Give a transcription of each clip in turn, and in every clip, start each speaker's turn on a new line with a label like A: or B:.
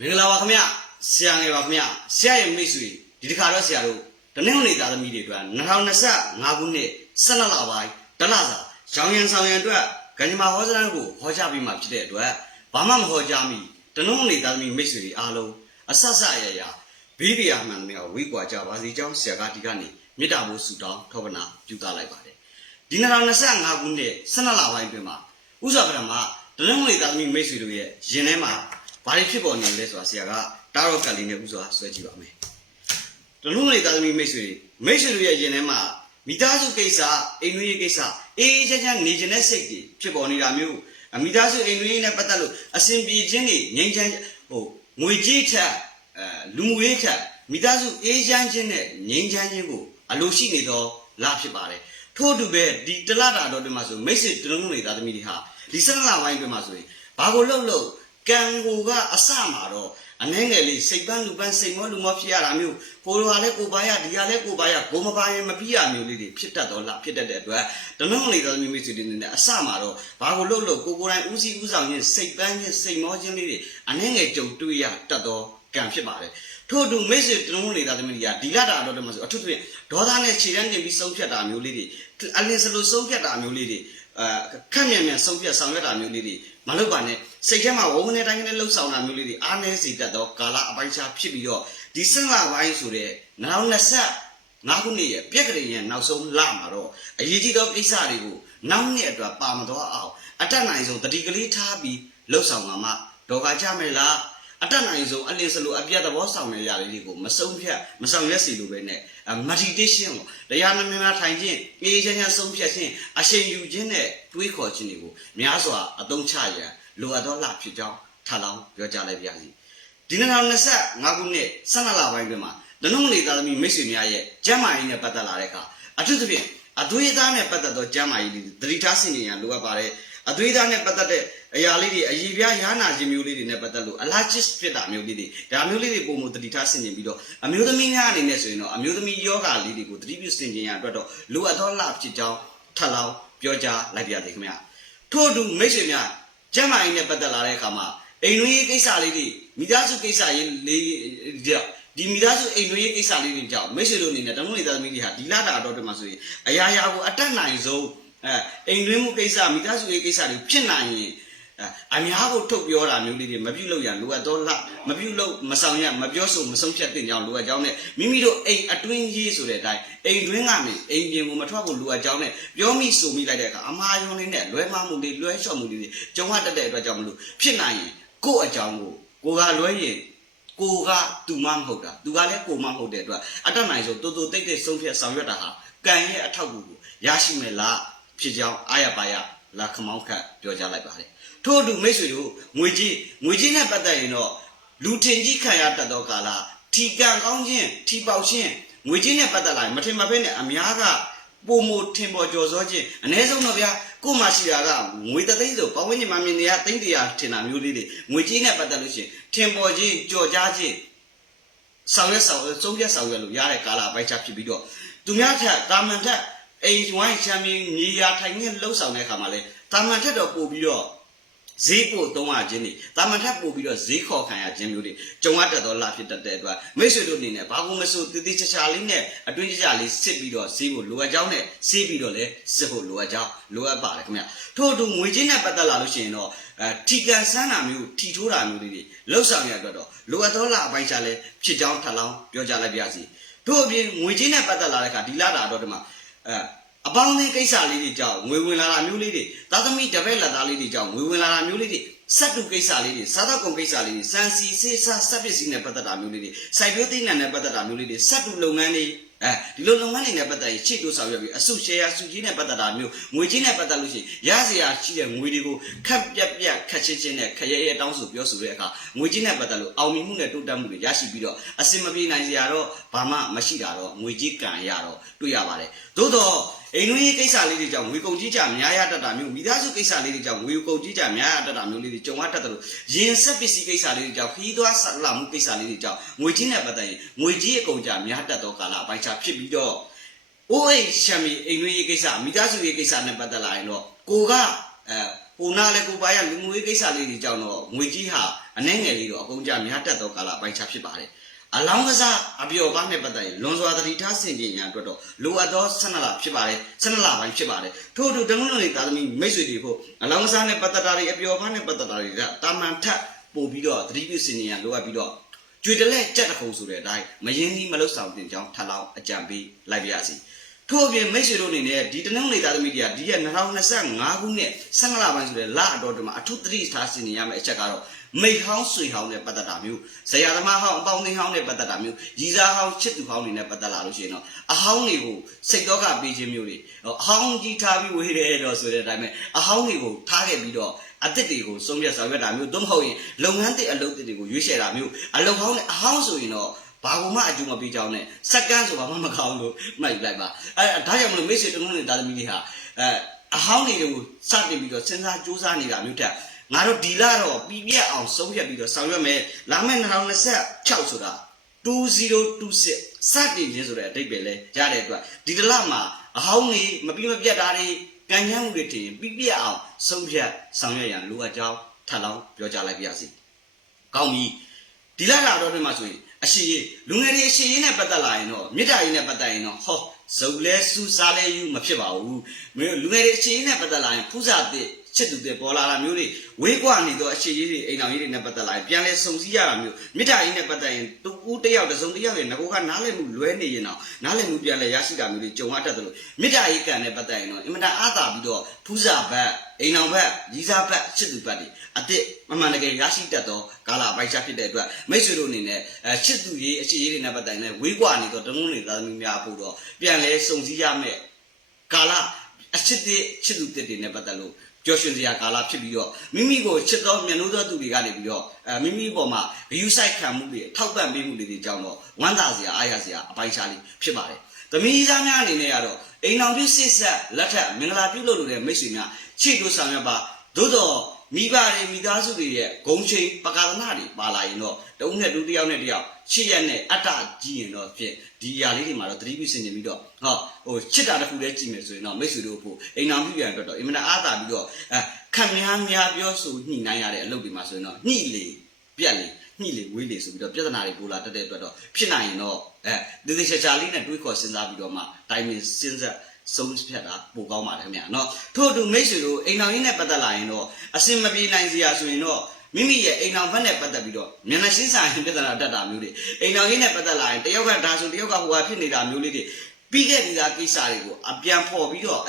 A: မင်္ဂလာပါခင်ဗျဆရာငယ်ပါခင်ဗျဆရာရဲ့မိတ်ဆွေဒီတစ်ခါတော့ဆရာတို့တနင်္ဂနွေသားသမီးတွေအတွက်2025ခုနှစ်12လပိုင်းတလစာရောင်ရံဆောင်ရံအတွက်ကညမာဟောစရန်ကိုဟောကြားပြီးမှဖြစ်တဲ့အတွက်ဘာမှမဟောကြားမီတနင်္ဂနွေသားသမီးမိတ်ဆွေတွေအားလုံးအဆက်ဆက်ရရဘေးပြာမှန်များဝေးကွာကြပါစေကြောင်းဆရာကဒီကနေ့မေတ္တာပို့ဆုတောင်းထောပနာပြုသလိုက်ပါတယ်ဒီ2025ခုနှစ်12လပိုင်းအတွင်းမှာဥစ္စာပရမတနင်္ဂနွေသားသမီးမိတ်ဆွေတို့ရဲ့ရင်ထဲမှာ ဘာတွေဖြစ်ပေါ်နေလဲဆိုတာဆရာကတားတော့ကတ်လေးနဲ့ဥစွာဆွဲကြည့်ပါမယ်။တလူငယ်သားသမီးမိတ်ဆွေတွေမိတ်ဆွေတို့ရဲ့ရင်ထဲမှာမိသားစုကိစ္စအိမ်တွင်းရေးကိစ္စအေးအေးချမ်းချမ်းနေခြင်းနဲ့စိတ်တွေဖြစ်ပေါ်နေတာမျိုးအမိသားစုအိမ်တွင်းရေးနဲ့ပတ်သက်လို့အစဉ်ပြေခြင်းတွေငြိမ်းချမ်းဟိုငွေကြေးထက်အဲလူမှုရေးထက်မိသားစုအေးချမ်းခြင်းနဲ့ငြိမ်းချမ်းခြင်းကိုအလိုရှိနေသောလာဖြစ်ပါတယ်။ထို့အတူပဲဒီတလတာတော်တွေမှာဆိုမိတ်ဆွေတလူငယ်သားသမီးတွေဟာဒီစနလဝိုင်းတွေမှာဆိုရင်ဘာကိုလှုပ်လှုပ် ကံကိုကအစမှာတော့အနှဲငယ်လေးစိတ်ပန်းလူပန်းစိတ်မောလူမောဖြစ်ရတာမျိုးကိုလိုဟာလဲကိုပါရဒီဟာလဲကိုပါရကိုမပါရင်မပြီးရမျိုးလေးတွေဖြစ်တတ်တော့လားဖြစ်တတ်တဲ့အတွက်တနုံးလေးတော်မိမိစီတွေနဲ့အစမှာတော့ဘာကိုလို့လို့ကိုကိုယ်တိုင်ဦးစီးဦးဆောင်ခြင်းစိတ်ပန်းခြင်းစိတ်မောခြင်းလေးတွေအနှဲငယ်ကြုံတွေ့ရတတ်တော့ကံဖြစ်ပါတယ်ထို့အတူမိတ်ဆွေတနုံးလေးသားသမီးတွေကဒီလတာတော့တမဆိုအထူးသဖြင့်ဒေါသနဲ့ခြေတန်းတင်ပြီးဆုံးဖြတ်တာမျိုးလေးတွေအလင်းစလိုဆုံးဖြတ်တာမျိုးလေးတွေ အဲခက်မြန်မြန်ဆုံးဖြတ်ဆောင်ရွက်တာမျိုးလေးတွေမလုပ်ပါနဲ့စိတ်ထဲမှာဝုန်းနေတိုင်းနဲ့လှုပ်ဆောင်တာမျိုးလေးတွေအားနည်းစေတတ်သောကာလအပိုင်းခြားဖြစ်ပြီးတော့ဒီစင်လာပိုင်းဆိုတဲ့နောက်20ငါးခုနှစ်ရဲ့ပြက်ကလေးရဲ့နောက်ဆုံးလမှာတော့အရေးကြီးသောကိစ္စတွေကိုနောက်နှစ်အတွက်ပါမသွားအောင်အတက်နိုင်ဆုံးတတိကလေးထားပြီးလှုပ်ဆောင်မှာမှဒေါ်ကကြမယ်လား အတက်နိုင်ဆုံးအလင်းစလိုအပြတ်သဘောဆောင်တဲ့ຢာလေးတွေကိုမဆုံးဖြတ်မဆောင်ရွက်စီလိုပဲနဲ့ meditation ကိုတရားနာများထိုင်ခြင်းအေးချမ်းချမ်းဆုံးဖြတ်ခြင်းအရှိန်ယူခြင်းနဲ့တွေးခေါ်ခြင်းတွေကိုများစွာအသုံးချရန်လိုအပ်သောလဖြစ်ကြောင်းထပ်လောင်းပြောကြားလိုက်ပါရစေဒီနေ့25ခုနှစ်12လပိုင်းတွင်မှာဒနုံနေသားသမီးမိတ်ဆွေများရဲ့ကျမ်းမာရေးနဲ့ပတ်သက်လာတဲ့အခါအထူးသဖြင့်အသွေးသားနဲ့ပတ်သက်သောကျမ်းမာရေးတွေသတိထားဆင်ခြင်ရန်လိုအပ်ပါတယ်အသွေးသားနဲ့ပတ်သက်တဲ့ အရာလေးတွေအည်ပြားရားနာခြင်းမျိုးလေးတွေနဲ့ပတ်သက်လို့ allergic ဖြစ်တာမျိုးလေးတွေဒါမျိုးလေးတွေပုံမှန်သတိထားဆင်ခြင်ပြီးတော့အမျိုးသမီးများအနေနဲ့ဆိုရင်တော့အမျိုးသမီးယောဂလေးတွေကိုသတိပြုဆင်ခြင်ရန်အတွက်တော့လိုအပ်သောလဖြစ်ကြောင်းထပ်လောင်းပြောကြားလိုက်ပါရစေခင်ဗျာထို့အတူမိတ်ဆွေများကျမ်းမာရေးနဲ့ပတ်သက်လာတဲ့အခါမှာအိမ်တွင်းရေးကိစ္စလေးတွေမိသားစုကိစ္စရေးလေးကြောင့်ဒီမိသားစုအိမ်တွင်းရေးကိစ္စလေးတွေကြောင့်မိတ်ဆွေတို့အနေနဲ့တမန်တော်သားသမီးတွေဟာဒီလာတာတော့တမဆိုရင်အရာရာကိုအတက်နိုင်ဆုံးအဲအိမ်တွင်းမှုကိစ္စမိသားစုရေးကိစ္စတွေဖြစ်နိုင်ရင် အများကိုထုတ်ပြောတာမျိုးလေးတွေမပြုတ်လို့ရလိုအပ်တော့လမပြုတ်လို့မဆောင်ရမပြောဆိုမဆုံးဖြတ်တဲ့ကြောင်းလိုအပ်ကြောင်းနဲ့မိမိတို့အိမ်အတွင်းရေးဆိုတဲ့အတိုင်းအိမ်တွင်းကနေအိမ်ပြင်ကိုမထွက်ဖို့လိုအပ်ကြောင်းနဲ့ပြောမိဆိုမိလိုက်တဲ့အခါအမှားယွန်းလေးနဲ့လွဲမှားမှုတွေလွဲလျှော့မှုတွေကြုံရတတ်တဲ့အတွက်ကြောင့်မလို့ဖြစ်နိုင်ရင်ကိုယ့်အကြောင်းကိုကိုကလွဲရင်ကိုကသူမမဟုတ်တာသူကလည်းကိုမမဟုတ်တဲ့အတွက်အတက်နိုင်ဆုံးတူတူတိတ်တိတ်ဆုံးဖြတ်ဆောင်ရွက်တာဟာကံရဲ့အထောက်အကူကိုရရှိမယ်လားဖြစ်ကြောင်းအာရပါယလာခမောင်းခတ်ပြောကြားလိုက်ပါတယ် ထို့အတူမိတ်ဆွေတို့ငွေကြီးငွေကြီးနဲ့ပတ်သက်ရင်တော့လူထင်ကြီးခံရတတ်သောကာလထီကံကောင်းခြင်းထီပေါက်ခြင်းငွေကြီးနဲ့ပတ်သက်လာရင်မထင်မဖဲနဲ့အများကပုံမထင်ပေါ်ကြော်စောခြင်းအ ਨੇ ဆုံးတော့ဗျာကို့မရှိတာကငွေတသိန်းဆိုပဝင်းညီမမြင်နေရသိန်းတရာထင်တာမျိုးလေးတွေငွေကြီးနဲ့ပတ်သက်လို့ရှိရင်ထင်ပေါ်ခြင်းကြော်ကြားခြင်းဆောင်ရွက်ဆောင်ဆုံးဖြတ်ဆောင်ရွက်လို့ရတဲ့ကာလအပိုင်းခြားဖြစ်ပြီးတော့သူများထက်တာမန်ထက်အိမ်ဝိုင်းချမ်းမြေမြေယာထိုင်နေလှုပ်ဆောင်တဲ့အခါမှာလေတာမန်ထက်တော့ပို့ပြီးတော့ ဈေးပို့သုံးရခြင်းတွေတာမန်ထက်ပို့ပြီးတော့ဈေးခေါ်ခံရခြင်းမျိုးတွေကြုံရတတ်တော့လာဖြစ်တတ်တဲ့အတွက်မိတ်ဆွေတို့အနေနဲ့ဘာကိုမဆိုတည်တည်ချာချာလေးနဲ့အတွင်းချာလေးစစ်ပြီးတော့ဈေးကိုလိုအပ်ကြောင်းနဲ့စီးပြီးတော့လဲစစ်ဖို့လိုအပ်ကြောင်းလိုအပ်ပါတယ်ခင်ဗျထို့အတူငွေချင်းနဲ့ပတ်သက်လာလို့ရှိရင်တော့အဲထီကန်ဆန်းတာမျိုးထီထိုးတာမျိုးတွေလှုပ်ဆောင်ရအတွက်တော့လိုအပ်သောလာအပိုင်းချာလဲဖြစ်ကြောင်းထပ်လောင်းပြောကြလိုက်ပါရစေတို့အပြင်ငွေချင်းနဲ့ပတ်သက်လာတဲ့အခါဒီလာတာတော့ဒီမှာအဲ အပေါင်းအသင်းကိစ္စလေးတွေကြောင့်ငွေဝင်လာတာမျိုးလေးတွေသာသမီတပည့်လက်သားလေးတွေကြောင့်ငွေဝင်လာတာမျိုးလေးတွေစက်တူကိစ္စလေးတွေစားသောက်ကုန်ကိစ္စလေးတွေစံစီစေးစားစက်ပစ္စည်းနဲ့ပတ်သက်တာမျိုးလေးတွေစိုက်ပျိုးသိမ်းနှံနဲ့ပတ်သက်တာမျိုးလေးတွေစက်တူလုပ်ငန်းတွေအဲဒီလိုလုပ်ငန်းတွေနဲ့ပတ်သက်ရင်ချစ်တူဆောင်ရွက်ပြီးအစုရှယ်ယာစုကြီးနဲ့ပတ်သက်တာမျိုးငွေကြီးနဲ့ပတ်သက်လို့ရှိရင်ရစရာရှိတဲ့ငွေတွေကိုခက်ပြက်ပြက်ခက်ချင်းချင်းနဲ့ခရဲရဲတောင်းဆိုပြောဆိုတဲ့အခါငွေကြီးနဲ့ပတ်သက်လို့အောင်မြင်မှုနဲ့တိုးတက်မှုတွေရရှိပြီးတော့အစင်မပြေနိုင်စရာတော့ဘာမှမရှိတာတော့ငွေကြီးကံရတော့တွေ့ရပါတယ်သို့တော့ အိမ်တွင်းရေးကိစ္စလေးတွေကြောင့်ငွေကုန်ကြီးကြများရတတ်တာမျိုးမိသားစုကိစ္စလေးတွေကြောင့်ငွေကုန်ကြီးကြများရတတ်တာမျိုးလေးတွေကြုံရတတ်တယ်လို့ရင်ဆက်ပစ္စည်းကိစ္စလေးတွေကြောင့်ခီးသွွားဆက်လာမှုကိစ္စလေးတွေကြောင့်ငွေကြီးနဲ့ပတ်သက်ရင်ငွေကြီးအကုန်ကြများတတ်သောကာလအပိုင်းခြားဖြစ်ပြီးတော့အိုးအိမ်ရှမ်းမီအိမ်တွင်းရေးကိစ္စမိသားစုရေးကိစ္စနဲ့ပတ်သက်လာရင်တော့ကိုကအဲဟိုနာလေကိုပါရလူမှုရေးကိစ္စလေးတွေကြောင့်တော့ငွေကြီးဟာအနှဲငယ်လေးတော့အကုန်ကြများတက်သောကာလပိုင်းခြားဖြစ်ပါတယ် အလောင်းကစားအပျော်ပါနဲ့ပတ်သက်ရင်လွန်စွာသတိထားဆင်ခြင်ရန်အတွက်တော့လိုအပ်သော12လဖြစ်ပါတယ်12လပိုင်းဖြစ်ပါတယ်ထို့အတူတမန်တော်တွေသာသမီမိတ်ဆွေတွေဖို့အလောင်းကစားနဲ့ပတ်သက်တာတွေအပျော်ပါနဲ့ပတ်သက်တာတွေကတာမန်ထပ်ပို့ပြီးတော့သတိပြုဆင်ခြင်ရန်လိုအပ်ပြီးတော့ကျွေတလဲကြက်တခုံဆိုတဲ့အတိုင်းမယင်းဒီမလုဆောင်တင်ကြောင်းထပ်လောင်းအကြံပေးလိုက်ပါရစေထို့အပြင်မိတ်ဆွေတို့အနေနဲ့ဒီတနင်္ဂနွေသားသမီးတွေကဒီရက်2025ခုနှစ်12လပိုင်းဆိုတဲ့လအတော်တမှာအထုသတိထားဆင်ခြင်ရမယ့်အချက်ကတော့ မိတ်ဟောင်းဆွေဟောင်းနဲ့ပတ်သက်တာမျိုးဇရာသမားဟောင်းအပေါင်းအသင်းဟောင်းနဲ့ပတ်သက်တာမျိုးရည်စားဟောင်းချစ်သူဟောင်းတွေနဲ့ပတ်သက်လာလို့ရှိရင်တော့အဟောင်းတွေကိုစိတ်တော့ကပေးခြင်းမျိုးတွေအဟောင်းကြီးထားပြီးဝေးတယ်တော့ဆိုတဲ့အတိုင်းပဲအဟောင်းတွေကိုထားခဲ့ပြီးတော့အစ်စ်တွေကိုစုံပြတ်ဆောင်ရွက်တာမျိုးသို့မဟုတ်ရင်လုပ်ငန်းတစ်အလုပ်တစ်တွေကိုရွေးချယ်တာမျိုးအလုပ်ဟောင်းနဲ့အဟောင်းဆိုရင်တော့ဘာကူမှအကျိုးမပေးကြအောင်နဲ့စက္ကန့်ဆိုဘာမှမကောင်းလို့မှတ်ယူလိုက်ပါအဲဒါကြောင့်မလို့မိတ်ဆွေတုံးလုံးနေတာသမီးတွေဟာအဲအဟောင်းတွေကိုစတင်ပြီးတော့စဉ်းစားကြိုးစားနေတာမျိုးတက် ငါတို့ဒီလတော့ပြပြအောင်ဆုံးဖြတ်ပြီးတော့ဆောင်ရွက်မယ်လာမယ့်2026ဆိုတာ2026စတင်ခြင်းဆိုတဲ့အဓိပ္ပာယ်လဲရတဲ့အတွက်ဒီတစ်လမှာအဟောင်းတွေမပြမပြတ်တာတွေကံညမ်းမှုတွေတင်ပြပြအောင်ဆုံးဖြတ်ဆောင်ရွက်ရန်လိုအပ်ကြောင်းထပ်လောင်းပြောကြားလိုက်ပါရစေ။ကောင်းပြီဒီလကတော့ဒီမှာဆိုရင်အရှိရေးလူငယ်တွေအရှိရေးနဲ့ပတ်သက်လာရင်တော့မေတ္တာရေးနဲ့ပတ်သက်ရင်တော့ဟောဇုံလဲစူစားလဲယူမဖြစ်ပါဘူးမင်းလူငယ်တွေအရှိရေးနဲ့ပတ်သက်လာရင်ဖူးစာတစ် ချစ်သူတွေပေါ်လာတာမျိုးတွေဝေးကွာနေတော့အရှိရေးတွေအိမ်တော်ကြီးတွေနဲ့ပတ်သက်လာရင်ပြန်လဲစုံစည်းရတာမျိုးမေတ္တာရေးနဲ့ပတ်သက်ရင်တူဦးတစ်ယောက်တစ်စုံတစ်ယောက်ရဲ့ငကိုကနားလည်မှုလွဲနေရင်တော့နားလည်မှုပြန်လဲရရှိတာမျိုးတွေကြုံရတတ်တယ်လို့မေတ္တာရေးကံနဲ့ပတ်သက်ရင်တော့အင်မတန်အားသာပြီးတော့ဖူးစာဘက်အိမ်တော်ဘက်ကြီးစားဘက်ချစ်သူဘက်တွေအစ်စ်မမှန်တကယ်ရရှိတတ်သောကာလပိုက်ချဖြစ်တဲ့အတွက်မိတ်ဆွေတို့အနေနဲ့အဲချစ်သူရေးအချစ်ရေးတွေနဲ့ပတ်သက်ရင်ဝေးကွာနေတော့တမုန်းနေသားသမီးများဖို့တော့ပြန်လဲစုံစည်းရမယ်ကာလအချစ်တဲ့ချစ်သူတစ်တွေနဲ့ပတ်သက်လို့ ပျော်ရွှင်စရာကာလဖြစ်ပြီးတော့မိမိကိုချစ်သောမျက်နှာသောသူတွေကနေပြီးတော့အဲမိမိပေါ်မှာဂယုစိုက်ခံမှုတွေထောက်ပံ့ပေးမှုတွေကြောင့်တော့ဝမ်းသာစရာအားရစရာအပိုင်းခြားလေးဖြစ်ပါတယ်။သမီးသားများအနေနဲ့ကတော့အိမ်တော်ပြုစစ်ဆက်လက်ထက်မင်္ဂလာပြုလုပ်လို့တဲ့မိတ်ဆွေများချစ်လို့ဆောင်ရွက်ပါသို့တော့ မိဘတွေမိသားစုတွေရဲ့ဂုံချိန်ပကာသနာတွေပါလာရင်တော့တဦးနဲ့တူတစ်ယောက်နဲ့တစ်ယောက်ချစ်ရက်နဲ့အတ္တကြီးရင်တော့ဖြစ်ဒီຢာလေးတွေမှာတော့သတိပြုစင်နေပြီးတော့ဟောဟိုချစ်တာတစ်ခုတည်းကြည့်မယ်ဆိုရင်တော့မိတ်ဆွေတို့ဖို့အိမ်တော်ပြုရန်အတွက်တော့အင်မတန်အားသာပြီးတော့အဲခံများများပြောဆိုညှိနှိုင်းရတဲ့အလုပ်တွေမှာဆိုရင်တော့ညှိလေပြက်လေညှိလေဝေးလေဆိုပြီးတော့ပြဿနာတွေပိုလာတက်တဲ့အတွက်တော့ဖြစ်နိုင်ရင်တော့အဲသေသေးချာချာလေးနဲ့တွေးခေါ်စဉ်းစားပြီးတော့မှတိုင်ပင်စဉ်းစား ဆုံးဖြတ်တာပိုကောင်းပါတယ်ခင်ဗျာเนาะထို့အတူမိတ်ဆွေတို့အိမ်တော်ကြီးနဲ့ပတ်သက်လာရင်တော့အစင်မပြေနိုင်စရာဆိုရင်တော့မိမိရဲ့အိမ်တော်ဘက်နဲ့ပတ်သက်ပြီးတော့မျက်နှာရှင်းဆိုင်ပြဿနာတက်တာမျိုးတွေအိမ်တော်ကြီးနဲ့ပတ်သက်လာရင်တယောက်ကဒါဆိုတယောက်ကဟိုဟာဖြစ်နေတာမျိုးလေးတွေပြီးခဲ့ပြီးသားကိစ္စတွေကိုအပြန်ဖော်ပြီးတော့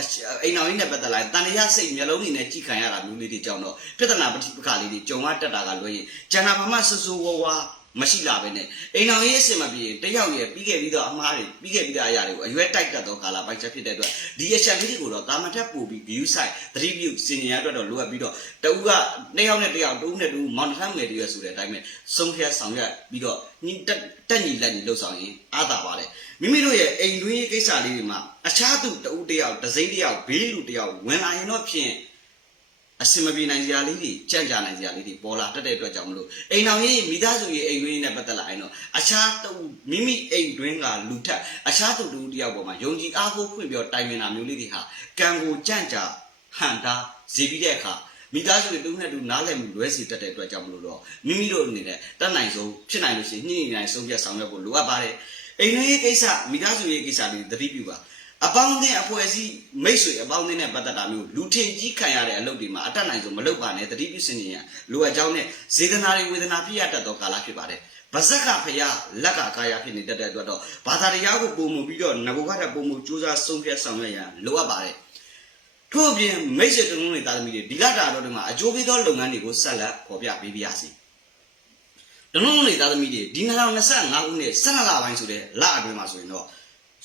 A: အိမ်တော်ကြီးနဲ့ပတ်သက်လာရင်တန်ရစိတ်မျက်လုံးတွေနဲ့ကြည့်ခံရတာမျိုးလေးတွေကြောင့်တော့ပြဿနာပဋိပက္ခလေးတွေကြုံရတက်တာကလွှဲရင်ကျန်တာဘာမှဆူဆူဝါဝါ မရှိလာပဲနဲ့အိမ်တော်ရေးအစင်မပြေတယောက်ရဲ့ပြီးခဲ့ပြီးတော့အမားတွေပြီးခဲ့ပြီးသားအရာတွေကိုအရွယ်တိုက်တတ်သောကာလပိုက်ချက်ဖြစ်တဲ့အတွက်ဒီအချက်လေးတွေကိုတော့တာမန်ထက်ပို့ပြီး view site သတိပြုစင်ញရအတွက်တော့လိုအပ်ပြီးတော့တဦးကတယောက်နဲ့တယောက်တူးနဲ့တူးမောင်နှမ်းငယ်တွေရဆိုတဲ့အတိုင်းပဲဆုံးဖြတ်ဆောင်ရွက်ပြီးတော့ညီတက်တက်ညီလက်ညီလှုပ်ဆောင်ရင်အားသာပါတယ်မိမိတို့ရဲ့အိမ်တွင်းကိစ္စလေးတွေမှာအခြားသူတဦးတယောက်ဒစိမ့်တယောက်ဘေးလူတယောက်ဝင်လာရင်တော့ဖြင့် အစင်မပြေနိုင်စရာလေးတွေကြံ့ကြာနိုင်စရာလေးတွေပေါ်လာတတ်တဲ့အတွက်ကြောင့်မလို့အိမ်တော်ကြီးမိသားစုရဲ့အိမ်တွင်းနဲ့ပတ်သက်လာရင်တော့အခြားတူမိမိအိမ်တွင်းကလူထက်အခြားသူတူတယောက်ပေါ်မှာယုံကြည်အားကိုးဖွင့်ပြောတိုင်ပင်တာမျိုးလေးတွေဟာကံကိုကြံ့ကြာဟန်တာဇေပြီးတဲ့အခါမိသားစုတွေတူနဲ့တူနားလည်မှုလွဲစီတတ်တဲ့အတွက်ကြောင့်မလို့တော့မိမိတို့အနေနဲ့တတ်နိုင်ဆုံးဖြစ်နိုင်လို့ရှိရင်ညှိနှိုင်းဆုံးဖြတ်ဆောင်ရွက်ဖို့လိုအပ်ပါတယ်အိမ်တွင်းရေးကိစ္စမိသားစုရေးကိစ္စတွေသတိပြုပါ အပေါင်းအသင်းအဖွဲ့အစည်းမိတ်ဆွေအပေါင်းအသင်းနဲ့ပတ်သက်တာမျိုးလူထင်ကြီးခံရတဲ့အလုပ်တွေမှာအတတ်နိုင်ဆုံးမလုပ်ပါနဲ့တတိပြုစင်ရင်လိုအပ်ကြောင်းနဲ့ဇေဒနာတွေဝေဒနာပြရတတ်သောကာလဖြစ်ပါတယ်။ဗဇက်ကဖရာလက်ကကာယဖြစ်နေတတ်တဲ့အတွက်တော့ဘာသာတရားကိုပုံမှုပြီးတော့ငဘုကတဲ့ပုံမှုစူးစမ်းဆုံးဖြတ်ဆောင်ရွက်ရန်လိုအပ်ပါတယ်။ထို့အပြင်မိတ်ဆွေတုံးလုံးတွေတာသမီတွေဒီလတာတော်တွေမှာအကျိုးပေးသောလုပ်ငန်းတွေကိုဆက်လက်ပေါ်ပြပေးပါရစေ။တုံးလုံးတွေတာသမီတွေဒီ2025ခုနှစ်12လပိုင်းဆိုတဲ့လအတွင်းမှာဆိုရင်တော့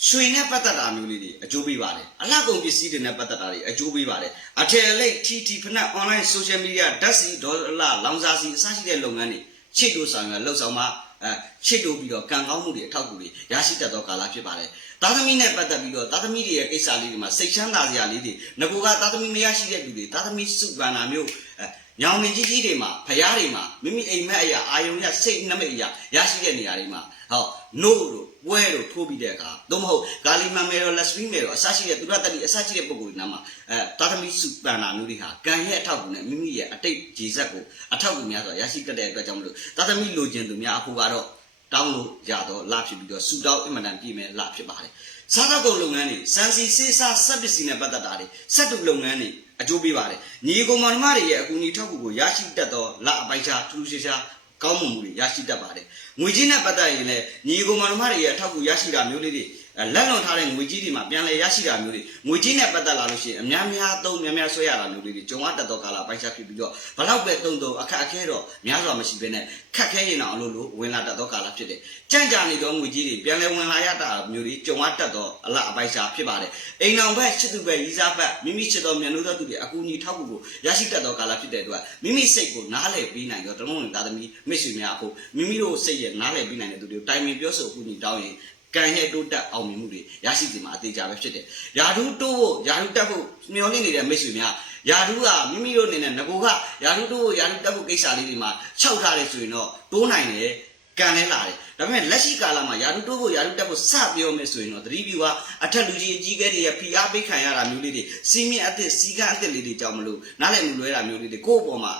A: ရွှေနဲ့ပတ်သက်တာမျိုးလေးတွေအကျိုးပေးပါတယ်အလှကုန်ပစ္စည်းတွေနဲ့ပတ်သက်တာတွေအကျိုးပေးပါတယ်အထယ်လိတ် TT ဖနက် online social media ဓာတ်စီဒေါ်လာလောင်စာစီအစရှိတဲ့လုပ်ငန်းတွေချစ်လို့ဆောင်ရလှုပ်ဆောင်မှာအဲချစ်လို့ပြီးတော့ကံကောင်းမှုတွေအထောက်အကူတွေရရှိတတ်သောကာလဖြစ်ပါတယ်သားသမီးနဲ့ပတ်သက်ပြီးတော့သားသမီးတွေရဲ့ကိစ္စလေးတွေမှာစိတ်ချမ်းသာစရာလေးတွေငကိုကသားသမီးမရရှိတဲ့လူတွေသားသမီးစုပန်နာမျိုးအဲညောင်မင်းကြီးကြီးတွေမှာဖျားတွေမှာမိမိအိမ်မက်အရာအာယုံရစိတ်နှမိတ်အရာရရှိတဲ့နေရာတွေမှာဟောနို့တို့ ပွဲတို့ထိုးပြီးတဲ့အခါသို့မဟုတ်ဂါလီမန်မဲရောလက်စပီမဲရောအစရှိတဲ့သူရတတိအစရှိတဲ့ပုံကိုယ်နာမှာအဲတာသမီစုပန်နာမျိုးတွေဟာကံရဲ့အထောက်အကူနဲ့မိမိရဲ့အတိတ်ဂျေဇက်ကိုအထောက်အကူများစွာရရှိတတ်တဲ့အတွက်ကြောင့်မလို့တာသမီလိုချင်သူများအခုကတော့တောင်းလို့ရတော့လဖြစ်ပြီးတော့စူတောင်းအင်မတန်ပြည့်မဲ့လဖြစ်ပါတယ်။စားသောက်ကုန်လုပ်ငန်းတွေစံစီစေးစားစက်ပစ္စည်းနဲ့ပတ်သက်တာတွေစက်တုလုပ်ငန်းတွေအကျိုးပေးပါတယ်။ညီကောင်မတော်မတွေရဲ့အကူအညီထောက်ကူကိုရရှိတတ်သောလအပိုင်ချထူးထူးခြားခြား ကောင်းမွန်မှုတွေရရှိတတ်ပါတယ်။ငွေကြီးနဲ့ပတ်သက်ရင်လည်းညီကောင်မတော်မတွေရဲ့အထောက်ကူရရှိတာမျိုးလေးတွေအဲ လက်လွန်ထားတဲ့ငွေကြီးတွေမှာပြန်လည်ရရှိတာမျိုးတွေငွေကြီးနဲ့ပတ်သက်လာလို့ရှိရင်အများများသုံးများများဆွဲရတာမျိုးလေးတွေကြုံရတတ်သောကာလပိုင်ချဖြစ်ပြီးတော့ဘလောက်ပဲသုံးသုံးအခက်အခဲတော့များစွာမရှိဘဲနဲ့ခက်ခဲရင်တော့အလိုလိုဝင်လာတတ်သောကာလဖြစ်တယ်။ကြံ့ကြာနေသောငွေကြီးတွေပြန်လည်ဝင်လာရတာမျိုးတွေကြုံရတတ်သောအလအပိုင်ချဖြစ်ပါတယ်။အိမ်အောင်ဘက်ချစ်သူပဲရီစားဘက်မိမိချစ်တော်မြန်လို့သောသူတွေအကူအညီထောက်ကူကိုရရှိတတ်သောကာလဖြစ်တဲ့အတွက်မိမိစိတ်ကိုနားလည်ပြီးနိုင်သောတမုံသားသမီးမိတ်ဆွေများဖို့မိမိတို့စိတ်ရဲ့နားလည်ပြီးနိုင်တဲ့သူတွေကိုတိုင်ပင်ပြောဆိုအကူအညီတောင်းရင် ကံရဲ့တိုးတက်အောင်မြင်မှုတွေရရှိစီမှာအသေးချာပဲဖြစ်တယ်။ယာဓုတိုးဖို့ယာဓုတက်ဖို့မျှော်လင့်နေတဲ့မိတ်ဆွေများယာဓုကမိမိတို့အနေနဲ့ငကိုကယာဓုတိုးဖို့ယာဓုတက်ဖို့ကိစ္စလေးတွေမှာခြောက်ထားတယ်ဆိုရင်တော့တိုးနိုင်တယ်ကံလဲလာတယ်။ဒါပေမဲ့လက်ရှိကာလမှာယာဓုတိုးဖို့ယာဓုတက်ဖို့စပြောမယ်ဆိုရင်တော့သတိပြုကအထက်လူကြီးအကြီးကဲတွေရဲ့ဖိအားပေးခံရတာမျိုးလေးတွေစီးမြင့်အသစ်စီကန်းအသစ်လေးတွေကြောင့်မလို့နားလည်မှုလွဲတာမျိုးလေးတွေကိုယ့်အပေါ်မှာ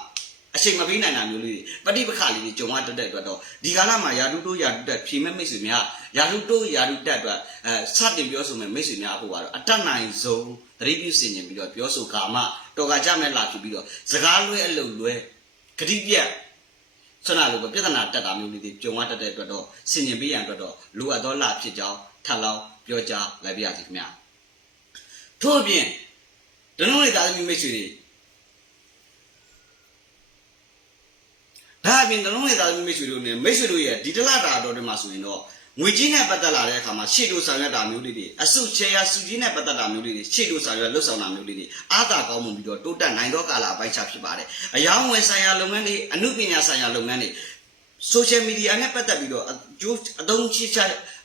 A: အချိန်မပေးနိုင်တာမျိုးလေးတွေပဋိပက္ခလေးတွေကြုံရတတ်တဲ့အတွက်တော့ဒီကာလမှာယာတုတိုးယာတုတက်ဖြေမဲ့မိတ်ဆွေများ ယာတုတိုးယာတုတက်အတွက်အဲစတင်ပြောဆိုမဲ့မိတ်ဆွေများအဖို့ကတော့အတက်နိုင်ဆုံးသတိပြုစင်ကျင်ပြီးတော့ပြောဆိုကာမှတော်ကကြမဲ့လာဖြစ်ပြီးတော့စကားလွဲအလုပ်လွဲဂတိပြတ်ဆွမ်းနာလိုပဲပြဿနာတက်တာမျိုးလေးတွေကြုံရတတ်တဲ့အတွက်တော့စင်ကျင်ပေးရန်အတွက်တော့လိုအပ်သောလဖြစ်ကြောင်းထပ်လောင်းပြောကြားလိုက်ပါရစေခင်ဗျာထို့အပြင်ဒနုံးလေးသားသမီးမိတ်ဆွေတွေဒါအပြင်တလုံးနဲ့သားသမီးမိတ်ဆွေတို့နဲ့မိတ်ဆွေတို့ရဲ့ဒီတလတာတော်တွေမှာဆိုရင်တော့ ငွေကြီးနဲ့ပတ်သက်လာတဲ့အခါမှာရှေ့တို့ဆောင်ရွက်တာမျိုးလေးတွေအစုချေရစုကြီးနဲ့ပတ်သက်တာမျိုးလေးတွေရှေ့တို့ဆောင်ရွက်လှုပ်ဆောင်တာမျိုးလေးတွေအားသာကောင်းမှုပြီးတော့တိုးတက်နိုင်သောကာလအပိုင်းခြားဖြစ်ပါတယ်။အယောင်းဝယ်ဆိုင်ရာလုပ်ငန်းတွေအမှုပညာဆိုင်ရာလုပ်ငန်းတွေ social media နဲ့ပတ်သက်ပြီးတော့အကျိုးအသုံးရှိချ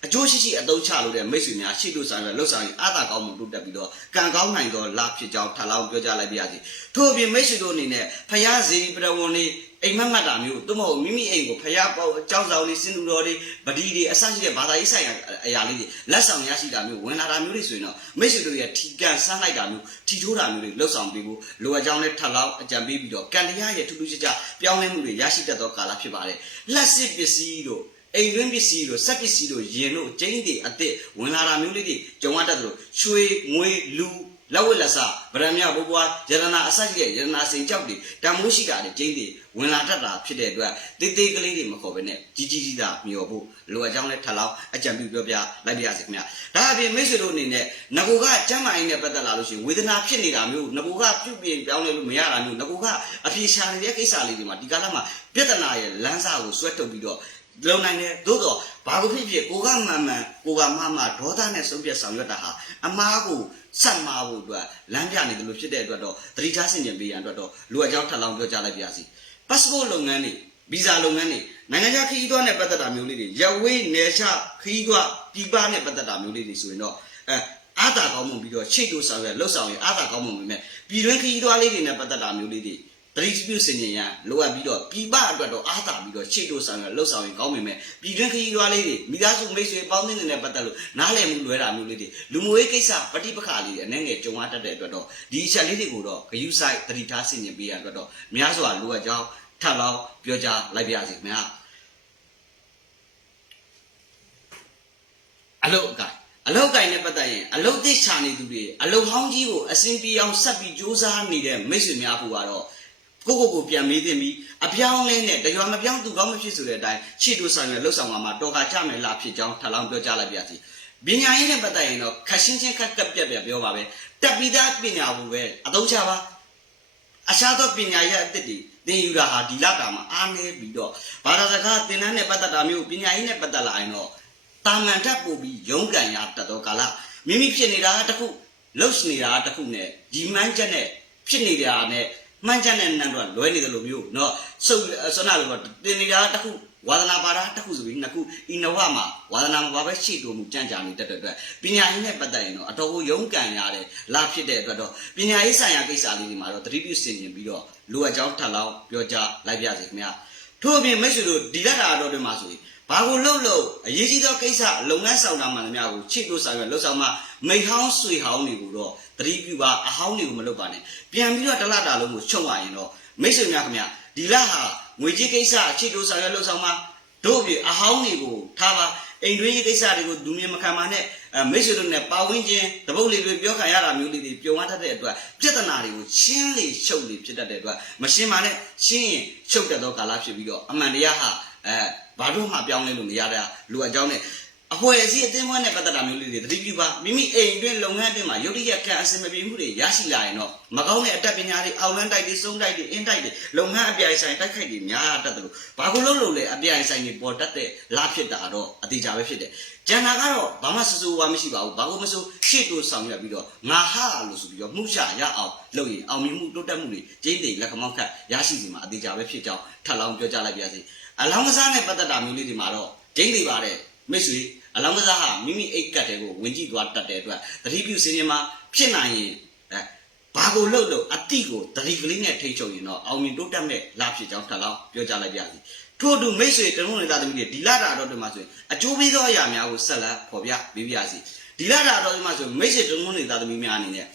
A: အကျိုးရှိရှိအသုံးချလို့တဲ့မိတ်ဆွေများရှိလို့ဆောင်ရလှုပ်ဆောင်ရင်အားသာကောင်းမှုတိုးတက်ပြီးတော့ကံကောင်းနိုင်သောလဖြစ်ကြောင်းထပ်လောင်းပြောကြားလိုက်ပါရစေထို့အပြင်မိတ်ဆွေတို့အနေနဲ့ဖယားဇေဒီပရဝဏ်တွေ အိမ်မက်မတ်တာမျိုးသို့မဟုတ်မိမိအိမ်ကိုဖယားပေါ့အကြောင်းဆောင်လေးစင်တူတော်တွေဗတိတွေအစရှိတဲ့ဘာသာရေးဆိုင်ရာအရာလေးတွေလက်ဆောင်ရရှိတာမျိုးဝင်လာတာမျိုးတွေဆိုရင်တော့မိတ်ဆွေတို့ရဲ့ထီကန်ဆန်းလိုက်တာမျိုးထီထိုးတာမျိုးတွေလှုပ်ဆောင်ပေးဖို့လိုအပ်ကြောင်းနဲ့ထပ်လောင်းအကြံပေးပြီးတော့ကံတရားရဲ့ထူးထူးခြားခြားပြောင်းလဲမှုတွေရရှိတတ်သောကာလဖြစ်ပါတယ်လက်စစ်ပစ္စည်းတို့အိမ်တွင်းပစ္စည်းတို့စက်ပစ္စည်းတို့ယင်တို့ကျင်းတွေအစ်စ်ဝင်လာတာမျိုးလေးတွေကြုံရတတ်သလိုရွှေငွေလူ လက်ဝက်လက်စဗရမမြဘိုးဘွားယရနာအစရှိတဲ့ယရနာစိန်ကြောက်တွေတန်မိုးရှိတာတွေကျင်းတွေဝင်လာတတ်တာဖြစ်တဲ့အတွက်တေးသေးကလေးတွေမခေါ်ဘဲနဲ့ကြီးကြီးကြီးသာမျောဖို့လိုအပ်ကြောင်းနဲ့ထပ်လောင်းအကြံပြုပြောပြလိုက်ပါရစေခင်ဗျာဒါအပြင်မိတ်ဆွေတို့အနေနဲ့ငကိုကကျမ်းမာရေးနဲ့ပတ်သက်လာလို့ရှိရင်ဝေဒနာဖြစ်နေတာမျိုးငကိုကပြုတ်ပြင်ပြောင်းလဲလို့မရတာမျိုးငကိုကအပြေရှာနေတဲ့ကိစ္စလေးတွေမှာဒီကာလမှာပြဿနာရဲ့လမ်းစာကိုဆွဲထုတ်ပြီးတော့လုံနိုင်တယ်သို့တော့ဘာလို့ဖြစ်ဖြစ်ကိုကမှန်မှန်ကိုကမှမှဒေါသနဲ့ဆုံးဖြတ်ဆောင်ရွက်တာဟာအမားကို ဆက်မာဖို့အတွက်လမ်းပြနေတယ်လို့ဖြစ်တဲ့အတွက်တော့သတိထားဆင်ခြင်ပေးရန်အတွက်တော့လူအကြောင်းထပ်လောင်းပြောကြားလိုက်ပါရစီ passport လုပ်ငန်းတွေဗီဇာလုပ်ငန်းတွေနိုင်ငံခြားခရီးသွားနဲ့ပတ်သက်တာမျိုးလေးတွေရဝေးနယ်ချခရီးသွားပြည်ပနဲ့ပတ်သက်တာမျိုးလေးတွေဆိုရင်တော့အဲအားသာကောင်းမှုပြီးတော့ချိတ်လို့ဆောင်ရွက်လှုပ်ဆောင်ရင်အားသာကောင်းမှုမြင်မဲ့ပြည်တွင်းခရီးသွားလေးတွေနဲ့ပတ်သက်တာမျိုးလေးတွေ တတိပြုစင်ញင်ရန်လိုအပ်ပြီးတော့ပြည်ပအတွက်တော့အားသာပြီးတော့ရှေ့တို့ဆောင်ရလှုပ်ဆောင်ရင်ကောင်းပေမဲ့ပြည်တွင်းခရီးသွားလေးတွေမိသားစုမိတ်ဆွေပေါင်းသင်းတွေနဲ့ပတ်သက်လို့နားလည်မှုလွဲတာမျိုးလေးတွေလူမှုရေးကိစ္စပဋိပက္ခလေးတွေအနေငယ်ကြုံရတတ်တဲ့အတွက်တော့ဒီအချက်လေးတွေကိုတော့ဂယုဆိုင်တတိထားစင်ញင်ပေးရအတွက်တော့များစွာလိုအပ်ကြောင်းထပ်လောင်းပြောကြားလိုက်ပါရစေခင်ဗျာအလုတ်အကင်အလုတ်ကိုင်နဲ့ပတ်သက်ရင်အလုတ်သစ်ချာနေသူတွေအလုတ်ဟောင်းကြီးကိုအစင်ပြေအောင်ဆက်ပြီးစူးစမ်းနေတဲ့မိတ်ဆွေများဖို့ကတော့ ကိုကိုကိုပြန်မေးသင့်ပြီးအပြောင်းလဲနဲ့တရွာမပြောင်းသူကောင်းမဖြစ်ဆိုတဲ့အတိုင်းချစ်တို့ဆောင်ရလှုပ်ဆောင်မှာတော့ကကြမယ်လားဖြစ်ကြောင်းထပ်လောင်းပြောကြားလိုက်ပါစီပညာရေးနဲ့ပတ်သက်ရင်တော့ခက်ရှင်းချင်းခက်ကပ်ပြက်ပြက်ပြောပါပဲတက်ပြီးသားပညာဘူးပဲအသုံးချပါအရှားသောပညာရဲ့အသစ်တွေသင်ယူတာဟာဒီလတာမှာအားနည်းပြီးတော့ဘာသာစကားသင်တန်းနဲ့ပတ်သက်တာမျိုးပညာရေးနဲ့ပတ်သက်လာရင်တော့တာမန်ထပ်ပို့ပြီးရုန်းကန်ရတတ်သောကာလမိမိဖြစ်နေတာတစ်ခုလှုပ်နေတာတစ်ခုနဲ့ဒီမှန်းချက်နဲ့ဖြစ်နေတာနဲ့ မှန်ချက်နဲ့နံတော့လွဲနေတယ်လို့မျိုးနော်စုပ်ဆွမ်းနာလို့တင်နေတာတစ်ခုဝါသနာပါတာတစ်ခုဆိုပြီးနှစ်ခုဤနဝမှာဝါသနာမှာပဲရှိတူမှုကြံ့ကြာနေတဲ့အတွက်ပညာရေးနဲ့ပတ်သက်ရင်တော့အတော်ကိုရုန်းကန်ရတဲ့လာဖြစ်တဲ့အတွက်တော့ပညာရေးဆိုင်ရာကိစ္စလေးတွေမှာတော့သတိပြုဆင်ခြင်ပြီးတော့လူအကြောင်းထပ်လောင်းပြောကြလိုက်ပြစီခင်ဗျာထို့အပြင်မိတ်ဆွေတို့ဒီလက်တာတော်တွေမှာဆိုရင် ဘာကိုလှုပ်လို့အရေးကြီးသောကိစ္စလုပ်ငန်းဆောင်တာမှန်သမျှကိုချိတ်လို့ဆောင်ရလှုပ်ဆောင်မှမိဟောင်းဆွေဟောင်းတွေကိုတော့တတိပြုပါအဟောင်းတွေကိုမလုပ်ပါနဲ့ပြန်ပြီးတော့တလတာလုံးကိုချုပ်သွားရင်တော့မိတ်ဆွေများခင်ဗျာဒီလက်ဟာငွေကြီးကိစ္စချိတ်လို့ဆောင်ရလှုပ်ဆောင်မှတို့ပြီအဟောင်းတွေကိုထားပါအိမ်တွင်းရေးကိစ္စတွေကိုဒူမြင်မခံပါနဲ့အဲမိတ်ဆွေတို့နဲ့ပါဝင်ခြင်းတပုတ်လေးတွေပြောခံရတာမျိုးလေးတွေပြုံဝတ်တတ်တဲ့အတွက်ပြဿနာတွေကိုရှင်းလေရှုပ်လေဖြစ်တတ်တဲ့အတွက်မရှင်းပါနဲ့ရှင်းရင်ရှုပ်တတ်သောကာလဖြစ်ပြီးတော့အမှန်တရားဟာအဲ ဘာလို့မှပြောင်းလဲလို့မရတဲ့လူအကြောင်းနဲ့အဖွဲအစည်းအသင်းမွဲနဲ့ပတ်သက်တာမျိုးလေးတွေတတိပြုပါမိမိအိမ်အတွင်းလုပ်ငန်းအတွင်းမှာယုတ်တိရက်ခံအစင်မပြေမှုတွေရရှိလာရင်တော့မကောင်းတဲ့အတတ်ပညာတွေအောက်လန်းတိုက်တွေစုံတိုက်တွေအင်းတိုက်တွေလုပ်ငန်းအပြိုင်ဆိုင်တိုက်ခိုက်တွေများတတ်တယ်လို့ဘာလို့လို့လို့လဲအပြိုင်ဆိုင်တွေပေါ်တတ်တဲ့လားဖြစ်တာတော့အသေးချာပဲဖြစ်တယ်ကျန်တာကတော့ဘာမှစစိုးဝါမရှိပါဘူးဘာလို့မဆိုရှေ့တိုးဆောင်ရွက်ပြီးတော့ငါဟာလို့ဆိုပြီးတော့မှုရှာရအောင်လုပ်ရင်အောင်မြင်မှုတိုးတက်မှုတွေကျင်းသိလက်ခမောက်ခတ်ရရှိစီမှာအသေးချာပဲဖြစ်ကြောင်းထပ်လောင်းပြောကြားလိုက်ပါရစေ အလောင်းကစားနဲ့ပတ်သက်တာမျိုးလေးတွေမှာတော့ကျင်းသိပါတယ်မိတ်ဆွေအလောင်းကစားဟာမိမိအိတ်ကတ်တဲ့ကိုဝင်ကြည့်သွားတတ်တဲ့အတွက်သတိပြုစီရင်မှာဖြစ်နိုင်ရင်အဲဘာကိုလှုပ်လို့အတိကိုသတိကလေးနဲ့ထိတ်ချုပ်ရင်တော့အောင်မြင်တိုးတက်မဲ့လာဖြစ်ကြောင်းထပ်လောင်းပြောကြားလိုက်ပါရစေထို့အတူမိတ်ဆွေတရုံးနေတာသမီးတွေဒီလာတာတော့ဒီမှာဆိုရင်အကျိုးပေးသောအရာများကိုဆက်လက်ဖော်ပြပေးပါရစေဒီလာတာတော့ဒီမှာဆိုမိတ်ဆွေတရုံးနေတာသမီးများအနေနဲ့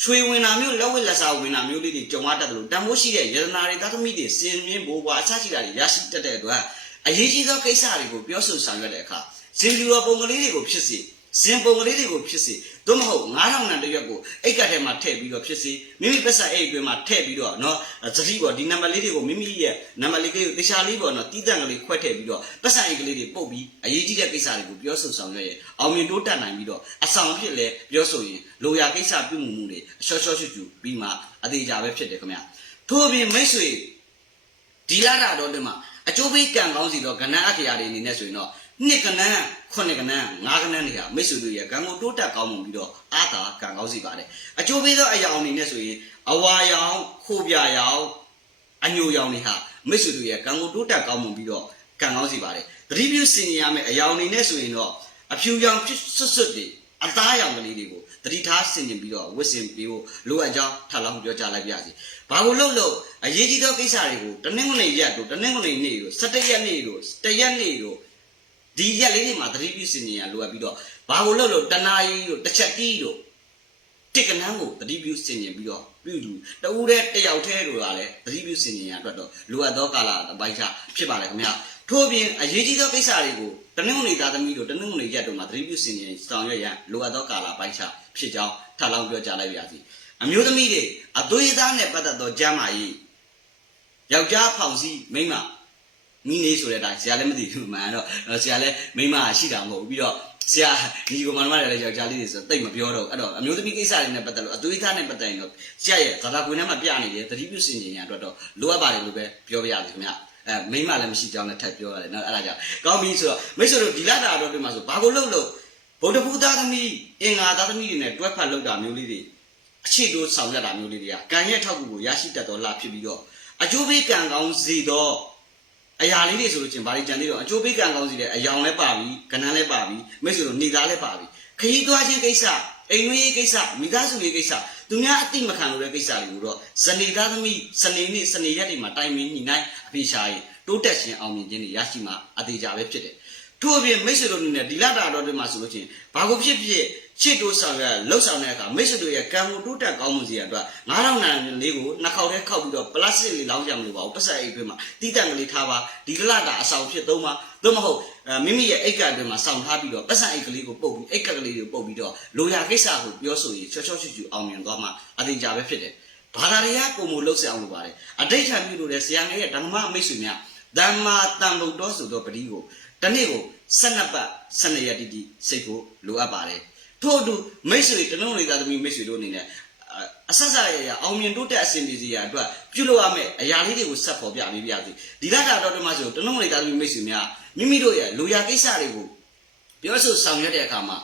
A: ချွေဝင်တာမျိုးလက်ဝက်လက်စားဝင်တာမျိုးလေးတွေကြုံရတတ်တယ်လို့တန်ဖိုးရှိတဲ့ယတနာတွေသားသမီးတွေစင်မြင့်ဘိုးဘွားအချရှိတာတွေရရှိတတ်တဲ့အတွက်အရေးကြီးသောကိစ္စတွေကိုပြောဆိုဆောင်ရွက်တဲ့အခါစင်ပြူတော်ပုံကလေးတွေကိုဖြစ်စေ ဇင်ပုံကလေးတွေကိုဖြစ်စေသို့မဟုတ်9000နံတရွက်ကိုအိတ်ကထဲမှာထည့်ပြီးတော့ဖြစ်စေမိမိပတ်စံအိတ်အတွင်းမှာထည့်ပြီးတော့နော်သတိပေါ့ဒီနံပါတ်လေးတွေကိုမိမိရဲ့နံပါတ်လေးတွေကိုတခြားလေးပေါ့နော်တီးတန့်ကလေးခွဲထည့်ပြီးတော့ပတ်စံအိတ်ကလေးတွေပုတ်ပြီးအရေးကြီးတဲ့ကိစ္စတွေကိုပြောဆိုဆောင်ရွက်ရအောင်မြင်တိုးတက်နိုင်ပြီးတော့အဆောင်ဖြစ်လဲပြောဆိုရင်လိုရာကိစ္စပြုမှုမှုတွေအရှော့ရှော့ရှုပ်ရှုပ်ပြီးမှအသေးကြပဲဖြစ်တယ်ခင်ဗျထို့အပြင်မိတ်ဆွေဒီလာတာတော့ဒီမှာအကျိုးပေးကံကောင်းစီတော့ကဏ္ဍအခရာတွေအနေနဲ့ဆိုရင်တော့ နှစ်ကဏ္ဍခုနှစ်ကဏ္ဍငါးကဏ္ဍတွေဟာမိတ်ဆွေတို့ရဲ့ကံကိုတိုးတက်ကောင်းမှုပြီးတော့အာသာကံကောင်းစီပါတယ်အကျိုးပေးသောအရာအနေနဲ့ဆိုရင်အဝါရောင်ခိုးပြရောင်အညိုရောင်တွေဟာမိတ်ဆွေတို့ရဲ့ကံကိုတိုးတက်ကောင်းမှုပြီးတော့ကံကောင်းစီပါတယ်သတိပြုစင်ရမယ့်အရာအနေနဲ့ဆိုရင်တော့အဖြူရောင်ဖြစ်ဆွတ်ဆွတ်တွေအသားရောင်ကလေးတွေကိုတတိထားဆင်ကျင်ပြီးတော့ဝစ်စင်ပြီးဖို့လိုအပ်ကြောင်းထပ်လောင်းပြောကြားလိုက်ပါရစေ။ဘာလို့လို့လို့အရေးကြီးသောကိစ္စတွေကိုတနင်္ဂနွေရက်တို့တနင်္ဂနွေနေ့တို့17ရက်နေ့တို့တရက်နေ့တို့ ဒီရက်လေးတွေမှာတတိပြုဆင်ကျင်ရလိုအပ်ပြီးတော့ဘာလို့လို့လို့တနာရီတို့တစ်ချက်တီးတို့တစ်ကနန်းကိုတတိပြုဆင်ကျင်ပြီးတော့ပြုလူတဦးတည်းတယောက်တည်းတို့ကလည်းတတိပြုဆင်ကျင်ရအတွက်တော့လိုအပ်သောကာလအပိုင်းခြားဖြစ်ပါလေခင်ဗျာ။ထို့အပြင်အရေးကြီးသောကိစ္စတွေကိုတနင်္ဂနွေသားသမီးတို့တနင်္ဂနွေရက်တို့မှာသတိပြုစင်ရင်ဆောင်ရွက်ရန်လိုအပ်သောကာလပိုင်းခြားဖြစ်ကြောင်းထပ်လောင်းပြောကြားလိုက်ပါရစေအမျိုးသမီးတွေအသွေးသားနဲ့ပတ်သက်သောကျမ်းမာရေးယောက်ျားဖောင်စည်းမိန်းမ မိနေဆိုတဲ့အတိုင်းဆရာလည်းမသိဘူးမှန်တော့ဆရာလည်းမိန်းမရှိတာမဟုတ်ဘူးပြီးတော့ဆရာညီကောင်မတော်လည်းယောက်ျားလေးတွေဆိုတိတ်မပြောတော့အဲ့တော့အမျိုးသမီးကိစ္စတွေနဲ့ပတ်သက်လို့အသွေးသားနဲ့ပတ်သက်ရင်တော့ဆရာရဲ့သာသာကွင်းထဲမှာပြနေတယ်သတိပြုစင်ရင်ရအတွက်တော့လိုအပ်ပါတယ်လို့ပဲပြောပြရစီခင်ဗျအဲမိမလည်းမရှိကြောင်းလည်းထပ်ပြောရတယ်နော်အဲ့ဒါကြောင့်ကောင်းပြီဆိုတော့မိတ်ဆွေတို့ဒီလာတာတော့ဒီမှာဆိုဘာကိုလှုပ်လို့ဗုဒ္ဓဘုသားသမီးအင်္ဂါသားသမီးတွေနဲ့တွဲဖက်လှုပ်တာမျိုးလေးတွေအခြေတို့ဆောင်ရတာမျိုးလေးတွေကကံရဲ့ထောက်ကူကိုရရှိတတ်တော်လာဖြစ်ပြီးတော့အကျိုးပေးကံကောင်းစေတော့ အရာလေးတွေဆိုလို့ချင်းဘာတွေကြံသေးတော့အကျိုးပေးကံကောင်းစီတဲ့အယောင်လည်းပါပြီကဏ္ဍလည်းပါပြီမိတ်ဆွေတို့နေသားလည်းပါပြီခရီးသွားခြင်းကိစ္စအိမ်ဝေးရေးကိစ္စမိသားစုရေးကိစ္စသူများအတိမခံလို့တဲ့ကိစ္စတွေကိုတော့ဇနေသားသမီးစနေနေ့စနေရက်တွေမှာတိုင်ပင်ညှိနှိုင်းအပြေရှားရင် တိုးတက်ခြင်းအောင်မြင်ခြင်းတွေရရှိမှအသေးကြပဲဖြစ်တယ်ထို့အပြင်မိတ်ဆွေတို့အနေနဲ့ဒီလတာတော်တွေမှာဆိုလို့ချင်းဘာကိုဖြစ်ဖြစ်ချစ်တိုးဆောင်ရလှုပ်ဆောင်တဲ့အခါမိတ်ဆွေတို့ရဲ့ကံကိုတိုးတက်ကောင်းမှုစီရအတွက်9000နန်လေးကိုနှစ်ခေါက်တည်းခောက်ပြီးတော့ပလတ်စတစ်လေးလောင်းကြမလို့ပါဘူးပတ်ဆက်အိတ်အတွင်းမှာတီးတန့်ကလေးထားပါဒီလတာအဆောင်ဖြစ်သုံးပါသို့မဟုတ်မိမိရဲ့အိတ်ကအတွင်းမှာစောင့်ထားပြီးတော့ပတ်ဆက်အိတ်ကလေးကိုပုတ်ပြီးအိတ်ကကလေးကိုပုတ်ပြီးတော့လိုရာကိစ္စကိုပြောဆိုရင်ချောချောချွချွအောင်မြင်သွားမှအသေးကြပဲဖြစ်တယ်ဘာသာတရားပုံမလို့ဆက်အောင်လုပ်ပါတယ်အဋိဋ္ဌာန်ပြုလို့တဲ့ဆရာငယ်ရဲ့ဓမ္မမိတ်ဆွေများ ဓမ္မာတန်ဖို့တော်ဆိုတော့ပတိကိုတနေ့ကို12ပတ်12ရက်တိတိစိတ်ဖို့လိုအပ်ပါတယ်ထို့အတူမိတ်ဆွေတလုံးလေးသားသမီးမိတ်ဆွေတို့အနေနဲ့အဆက်ဆက်ရရအောင်မြင်တိုးတက်အဆင်ပြေစေရအတွက်ပြုလုပ်ရမယ့်အရာလေးတွေကိုဆက်ပေါ်ပြပေးပြစီဒီလကတော့တမဆိုတလုံးလေးသားသမီးမိတ်ဆွေများမိမိတို့ရဲ့လိုရာကိစ္စတွေကိုပြောဆိုဆောင်ရွက်တဲ့အခါမှာ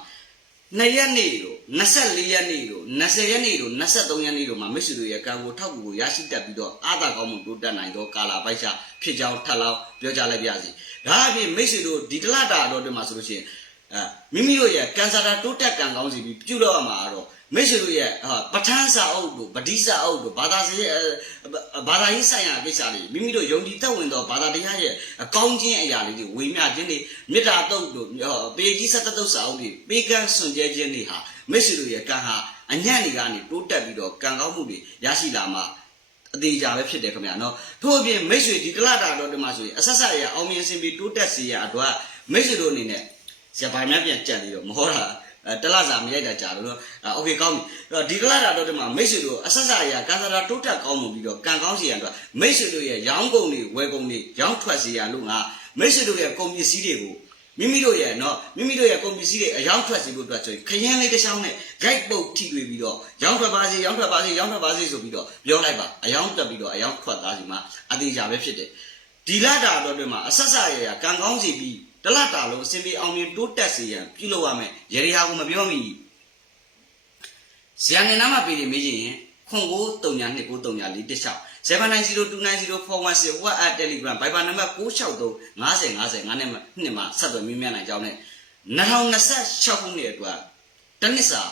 A: 2ရက်နေ့တို့24ရက်နေ့တို့20ရက်နေ့တို့23ရက်နေ့တို့မှာမိတ်ဆွေတို့ရဲ့ကံကိုထောက်ကူကိုရရှိတတ်ပြီးတော့အာသာကောင်းမှုတိုးတက်နိုင်သောကာလာပိုက်ရှာဖြစ်ကြောင်းထပ်လောင်းပြောကြားလိုက်ပါစီဒါအပြင်မိတ်ဆွေတို့ဒီတလတာတော့ဒီမှာဆိုလို့ရှိရင်အဲမိမိတို့ရဲ့ကန်ဆာတာတိုးတက်ကံကောင်းစီပြီးပြုလုပ်ရမှာတော့ မိတ်ဆွေတို့ရဲ့ဟာပဋ္ဌာန်းစာအုပ်တို့ဗတိစာအုပ်တို့ဘာသာစရဲ့ဘာသာရေးဆိုင်ရာကိစ္စတွေမိမိတို့ယုံကြည်သက်ဝင်သောဘာသာတရားရဲ့အကောင်းခြင်းအရာလေးတွေဝေမျှခြင်းတွေမေတ္တာတုတ်တို့ပေကြီးဆက်တတုတ်စာအုပ်တွေပေးကမ်းစွန့်ကြဲခြင်းတွေဟာမိတ်ဆွေတို့ရဲ့ကံဟာအညံ့တွေကနေတိုးတက်ပြီးတော့ကံကောင်းမှုတွေရရှိလာမှာအသေးကြပဲဖြစ်တယ်ခင်ဗျာနော်ထို့အပြင်မိတ်ဆွေဒီတလတာတော့ဒီမှာဆိုရင်အဆက်ဆက်ရအောင်မြင်စင်ပြီးတိုးတက်စေရအတွက်မိတ်ဆွေတို့အနေနဲ့ဆရာဘာများပြန်ကြံပြီးတော့မဟောတာ အဲတလစာမရိုက်တာကြာလို့နော်โอเคကောင်းပြီအဲ့တော့ဒီတလတာတော့ဒီမှာမိတ်ဆွေတို့အဆက်ဆက်ရကံစားတာတိုးတက်ကောင်းမှုပြီးတော့ကံကောင်းစေရအတွက်မိတ်ဆွေတို့ရဲ့ရောင်းကုန်တွေဝယ်ကုန်တွေရောင်းထွက်စေရလို့ငါမိတ်ဆွေတို့ရဲ့ကုန်ပစ္စည်းတွေကို မိမိတို့ရဲ့เนาะမိမိတို့ရဲ့ကုန်ပစ္စည်းတွေအယောင်ထွက်စီဖို့အတွက်ဆိုရင်ခရင်လေးတစ်ချောင်းနဲ့ guide ပုတ်ထိတွေ့ပြီးတော့ရောင်းထွက်ပါစေရောင်းထွက်ပါစေရောင်းထွက်ပါစေဆိုပြီးတော့ပြောလိုက်ပါအယောင်တက်ပြီးတော့အယောင်ထွက်သားစီမှာအသေးချာပဲဖြစ်တယ်ဒီလတာတော့တွင်မှာအဆက်ဆက်ရရကံကောင်းစီပြီး တလတာလုံးအစင်ပြေအောင်မြင်တိုးတက်စေရန်ပြုလုပ်ရမယ်ရေရီဟာကိုမပြောမိဇာငင်နာမှာပြည်နေမေးချင်ရင်ခွန်ကိုတုံညာ2 9တုံညာ4 1 6 790290416 WhatsApp Telegram Viber နံပါတ်663 50 50 9နဲ့နှစ်မှာဆက်သွယ်မြင်းမြန်းနိုင်ကြောင်းနဲ့2026ခုနှစ်အတွက်တနစ်စာ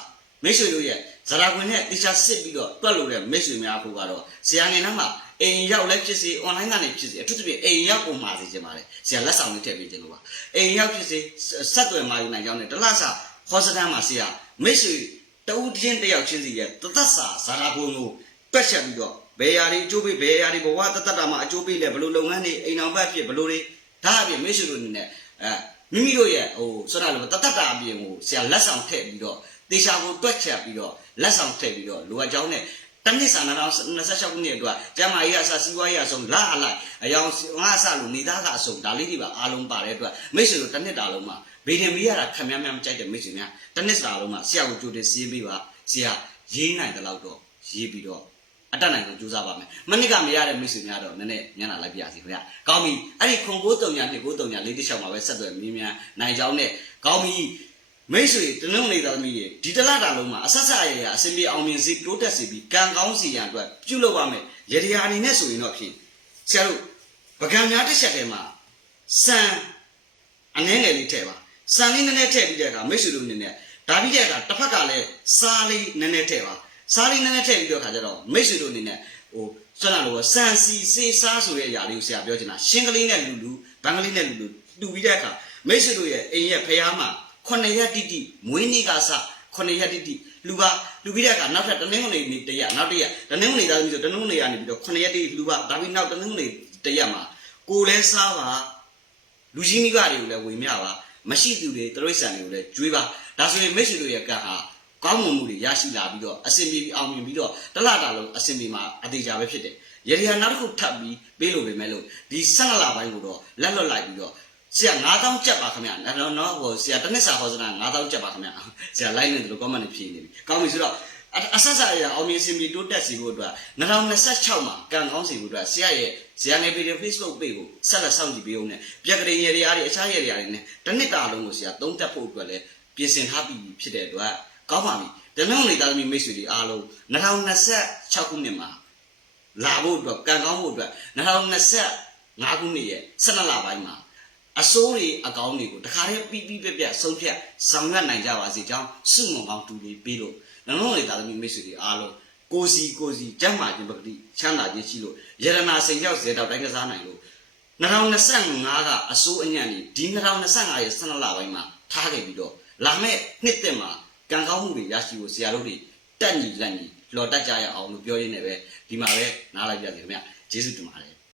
A: မိတ်ဆွေတို့ရဲ့ဇာတာခွင်နဲ့တေချာစစ်ပြီးတော့တွက်လို့တဲ့မိတ်ဆွေများဖို့ကတော့ဆရာငယ်နှမ်းမှာ အိမ်ရောက်လည်းဖြစ်စေ online ကနေဖြစ်စေအထူးသဖြင့်အိမ်ရောက်ပုံမှာစေချင်ပါတယ်ဆရာလက်ဆောင်လေးထည့်ပေးခြင်းလို့ပါအိမ်ရောက်ဖြစ်စေဆက်သွယ်မှာယူနိုင်ကြောင်းနဲ့တလဆာခေါ်စတန်းမှာဆရာမိတ်ဆွေတဦးချင်းတစ်ယောက်ချင်းစီရဲ့တသက်စာဇာတာခွင်ကိုတွက်ချက်ပြီးတော့ဘယ်ဟာတွေအကျိုးပေးဘယ်ဟာတွေဘဝတသက်တာမှာအကျိုးပေးလဲဘယ်လိုလုပ်ငန်းတွေအိမ်အောင်ဘက်ဖြစ်ဘယ်လိုတွေဒါအပြင်မိတ်ဆွေတို့အနေနဲ့အဲမိမိတို့ရဲ့ဟိုဆိုတော့တသက်တာအပြင်ကိုဆရာလက်ဆောင်ထည့်ပြီးတော့တေချာကိုတွက်ချက်ပြီးတော့လက်ဆောင်ထည့်ပြီးတော့လိုအပ်ကြောင်းနဲ့ တနစ်စာနာတော်26ခုနှစ်အတွက်ကျမ်းမာရေးအစစီးပွားရေးအဆုံးလာအလိုက်အယောင်ငါအစလို့နေသားကအဆုံးဒါလေးတွေပါအားလုံးပါတဲ့အတွက်မိတ်ဆွေတို့တနစ်တာလုံးမှာဗေဒင်မီးရတာခံများများမကြိုက်တဲ့မိတ်ဆွေများတနစ်စာလုံးမှာဆရာကိုကြိုတင်စီးပေးပါဆရာရေးနိုင်တဲ့လောက်တော့ရေးပြီးတော့အတက်နိုင်ကိုကြိုးစားပါမယ်မနစ်ကမရတဲ့မိတ်ဆွေများတော့နည်းနည်းညံ့လာလိုက်ပြရစီခင်ဗျာကောင်းပြီအဲ့ဒီခွန်ကိုတုံညာနှစ်ကိုတုံညာလေးတစ်လျှောက်မှာပဲဆက်သွယ်မြင်းများနိုင်ကြောင်းနဲ့ကောင်းပြီ မိတ်ဆွေတနုံနေသားသမီးတွေဒီတလတာလုံးမှာအဆက်ဆက်ရရအစင်ပြေအောင်မြင်စေတိုးတက်စေပြီးကံကောင်းစီရန်အတွက်ပြုလုပ်ရမယ်ရေဒီယာအနေနဲ့ဆိုရင်တော့ဖြင့်ဆရာတို့ပကံများတစ်ချက်တည်းမှာစံအနှဲငယ်လေးထည့်ပါစံလေးနည်းနည်းထည့်ပြီးတဲ့အခါမိတ်ဆွေတို့အနေနဲ့ဒါပြီးတဲ့အခါတစ်ဖက်ကလည်းစားလေးနည်းနည်းထည့်ပါစားလေးနည်းနည်းထည့်ပြီးတော့ခါကြတော့မိတ်ဆွေတို့အနေနဲ့ဟိုဆွမ်းလာလို့စံစီစေးစားဆိုတဲ့အရာလေးကိုဆရာပြောချင်တာရှင်းကလေးနဲ့လူလူဘန်းကလေးနဲ့လူလူတူပြီးတဲ့အခါမိတ်ဆွေတို့ရဲ့အိမ်ရဲ့ဖရားမှာ ခုနှစ်ရက်တိတိမွေးနေ့ကစခုနှစ်ရက်တိတိလူပါလူပြီးတဲ့အခါနောက်ထပ်တနင်္ဂနွေနေ့တရက်နောက်တရက်တနင်္ဂနွေသားသမီးဆိုတနင်္ဂနွေကနေပြီးတော့ခုနှစ်ရက်တိတိလူပါဒါပြီးနောက်တနင်္ဂနွေတရက်မှာကိုယ်လဲစားပါလူကြီးမိဘတွေကိုလည်းဝေမျှပါမရှိသူတွေတရိษံတွေကိုလည်းကြွေးပါဒါဆိုရင်မိတ်ဆွေတို့ရဲ့ကံဟာကောင်းမွန်မှုတွေရရှိလာပြီးတော့အစင်ပြေပြီးအောင်မြင်ပြီးတော့တလတာလုံးအစင်ပြေမှာအသေးချာပဲဖြစ်တယ်။ရေဒီယာနောက်တစ်ခုထပ်ပြီးပေးလို့ပဲမဲ့လို့ဒီဆက်လလပိုင်းကိုတော့လက်လွတ်လိုက်ပြီးတော့ ဆရာ9000ကျပ်ပါခင်ဗျာ။နော်နော်ဟိုဆရာတစ်နှစ်စာဟောစနာ9000ကျပ်ပါခင်ဗျာ။ဆရာလိုက်နေတယ်လို့ comment နဲ့ဖြေနေပြီ။ကောင်းပြီဆိုတော့အဆက်ဆက်ရအောင်မြင်စင်ပြီးတိုးတက်စီဖို့အတွက်2026မှာကံကောင်းစီဖို့အတွက်ဆရာရဲ့ဇာနေပေတဲ့ Facebook page ကိုဆက်လက်စောင့်ကြည့်ပေးအောင်နဲ့ပြက်ကလေးရေတွေအားတွေအခြားရေတွေအားတွေနဲ့တစ်နှစ်တာလုံးကိုဆရာသုံးတက်ဖို့အတွက်လည်းပြင်ဆင်ထားပြီးဖြစ်တဲ့အတွက်ကောင်းပါပြီတမန်တော်နေသားသမီးမိတ်ဆွေတွေအားလုံး2026ခုနှစ်မှာလာဖို့အတွက်ကံကောင်းဖို့အတွက်2025ခုနှစ်ရဲ့12လပိုင်းမှာ အစိုးရအကောင်းတွေကိုတခါတည်းပြီးပြီးပြက်ပြက်ဆုံးဖြတ်ဆောင်ရွက်နိုင်ကြပါစေကြောင်းစုမုံကောင်းတူလေးပြီးလို့တမန်တော်နေသားသမီးမိတ်ဆွေတွေအားလုံးကိုစီကိုစီကျမ်းမာခြင်းပဂတိချမ်းသာခြင်းရှိလို့ယရနာစိန်ကြောက်ဇေတောက်တိုင်းကစားနိုင်လို့2025ကအစိုးအညံ့ဒီ2025ရဲ့12လပိုင်းမှာထားခဲ့ပြီးတော့လာမယ့်နှစ်သက်မှာကံကောင်းမှုတွေရရှိဖို့ဆရာတို့တွေတက်ညီလက်ညီလော်တက်ကြရအောင်လို့ပြောရင်းနဲ့ပဲဒီမှာပဲနားလိုက်ပြစီခင်ဗျကျေးဇူးတင်ပါတယ်